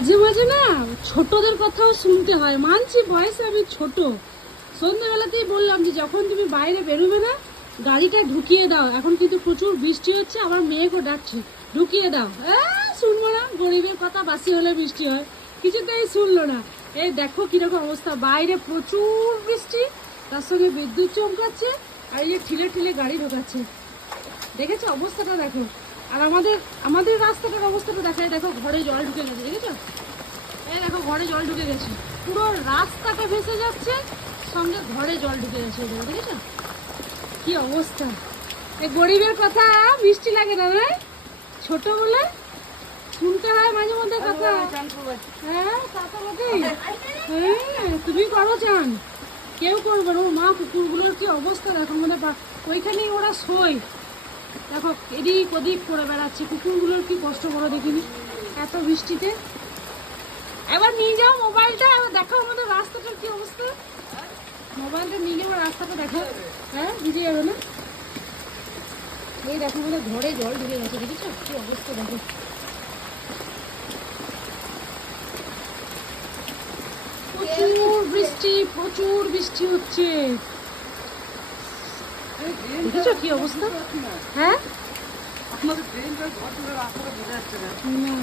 মাঝে মাঝে না ছোটদের কথাও শুনতে হয়, মানছি বয়সে আমি ছোট। সন্ধ্যেবেলাতেই বললাম যে যখন তুমি বাইরে বেরোবে না গাড়িটা ঢুকিয়ে দাও, এখন কিন্তু প্রচুর বৃষ্টি হচ্ছে, আমার মেয়েকেও ডাকছি ঢুকিয়ে দাও। শুনবো না, গরিবের কথা বাসি হলে বৃষ্টি হয়, কিছুতেই শুনলো না। এই দেখো কিরকম অবস্থা, বাইরে প্রচুর বৃষ্টি, তার সঙ্গে বিদ্যুৎ চমকাচ্ছে, আর এই যে ঠিলে ঠিলে গাড়ি ঢোকাচ্ছে। দেখেছো অবস্থাটা দেখো। আর আমাদের আমাদের রাস্তাটার অবস্থাটা দেখায়, দেখো ঘরে জল ঢুকে গেছে, দেখেছো? এই দেখো ঘরে জল ঢুকে গেছে, পুরো রাস্তাটা ভেসে যাচ্ছে, সঙ্গে ঘরে জল ঢুকে গেছে, দেখেছো কি অবস্থা। এই গরিবের কথা মিষ্টি লাগে না রে, ছোট বলে শুনতে হয় মাঝে মধ্যে কথা। হ্যাঁ তা তো বটেই। হ্যাঁ তুমি করো চান, কেউ করবে না। ও মা, কুকুরগুলোর কি অবস্থা দেখো, মানে ওইখানেই ওরা শোয়, দেখো এদিক ওদিক করে বেড়াচ্ছে, কুকুরগুলোর কি কষ্ট বড় দেখিনি এত বৃষ্টিতে। এবার নিয়ে যাও মোবাইলটা, এবার দেখো আমাদের রাস্তাটার কি অবস্থা। মোবাইলটা নিয়ে গিয়ে রাস্তাটা দেখো। হ্যাঁ ভিজে যাবে না। এই দেখো আমাদের ঘরে জল ঢুকে গেছে, দেখেছো কি অবস্থা দেখো। প্রচুর বৃষ্টি, প্রচুর বৃষ্টি হচ্ছে, দেখেছো কি অবস্থা। হ্যাঁ আপনাদের ট্রেনটা ঘর থেকে রাস্তাটা বোঝা যাচ্ছে না। না